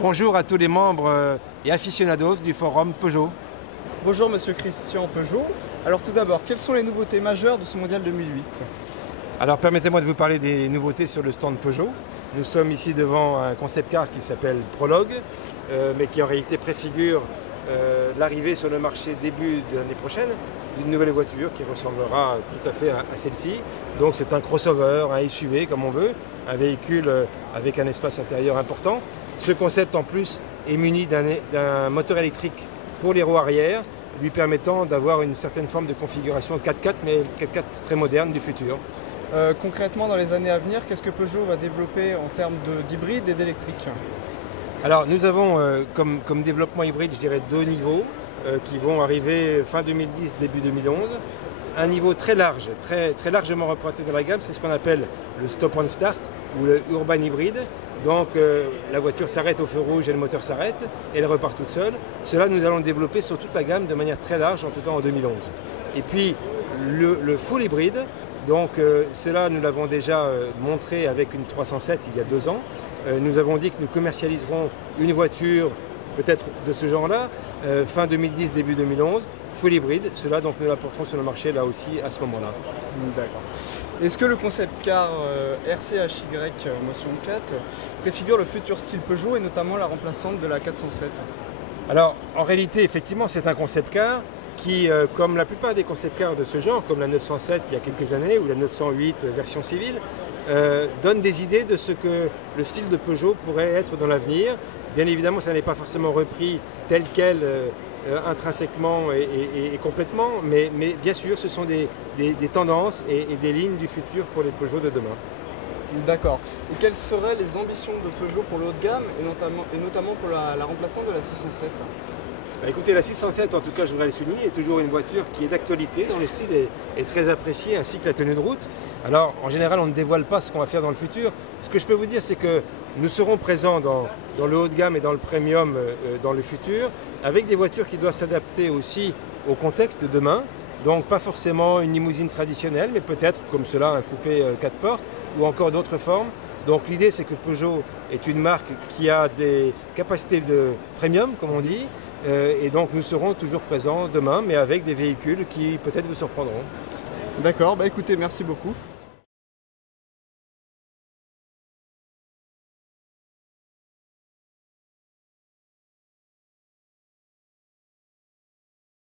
Bonjour à tous les membres et aficionados du forum Peugeot. Bonjour Monsieur Christian Peugeot. Alors tout d'abord, quelles sont les nouveautés majeures de ce mondial 2008? Alors permettez-moi de vous parler des nouveautés sur le stand Peugeot. Nous sommes ici devant un concept car qui s'appelle Prologue, mais qui en réalité préfigure l'arrivée sur le marché début de l'année prochaine d'une nouvelle voiture qui ressemblera tout à fait à celle-ci. Donc c'est un crossover, un SUV comme on veut, un véhicule avec un espace intérieur important. Ce concept en plus est muni d'un moteur électrique pour les roues arrière, lui permettant d'avoir une certaine forme de configuration 4x4, mais 4x4 très moderne du futur. Concrètement, dans les années à venir, qu'est-ce que Peugeot va développer en termes d'hybride et d'électrique? Alors nous avons comme développement hybride, je dirais, deux niveaux qui vont arriver fin 2010, début 2011. Un niveau très large, très largement représenté dans la gamme, c'est ce qu'on appelle le stop and start ou le urban hybride. Donc la voiture s'arrête au feu rouge et le moteur s'arrête et elle repart toute seule. Cela nous allons le développer sur toute la gamme de manière très large, en tout cas en 2011. Et puis le full hybride, donc cela nous l'avons déjà montré avec une 307 il y a 2 ans. Nous avons dit que nous commercialiserons une voiture peut-être de ce genre-là, fin 2010, début 2011, full hybride. Cela donc nous l'apporterons sur le marché là aussi à ce moment-là. D'accord. Est-ce que le concept car RCHY Motion 4 préfigure le futur style Peugeot et notamment la remplaçante de la 407? Alors en réalité effectivement c'est un concept car qui, comme la plupart des concept cars de ce genre, comme la 907 il y a quelques années ou la 908 version civile, donne des idées de ce que le style de Peugeot pourrait être dans l'avenir. Bien évidemment, ça n'est pas forcément repris tel quel, intrinsèquement et complètement, mais bien sûr, ce sont des tendances et des lignes du futur pour les Peugeot de demain. D'accord. Et quelles seraient les ambitions de Peugeot pour le haut de gamme et notamment pour la remplaçante de la 607? Écoutez, la 607, en tout cas, je voudrais le souligner, est toujours une voiture qui est d'actualité, dont le style est très apprécié, ainsi que la tenue de route. Alors, en général, on ne dévoile pas ce qu'on va faire dans le futur. Ce que je peux vous dire, c'est que nous serons présents dans le haut de gamme et dans le premium dans le futur, avec des voitures qui doivent s'adapter aussi au contexte de demain. Donc, pas forcément une limousine traditionnelle, mais peut-être, comme cela, un coupé 4 portes, ou encore d'autres formes. Donc, l'idée, c'est que Peugeot est une marque qui a des capacités de premium, comme on dit, et donc nous serons toujours présents demain, mais avec des véhicules qui peut-être vous surprendront. D'accord, bah écoutez, merci beaucoup.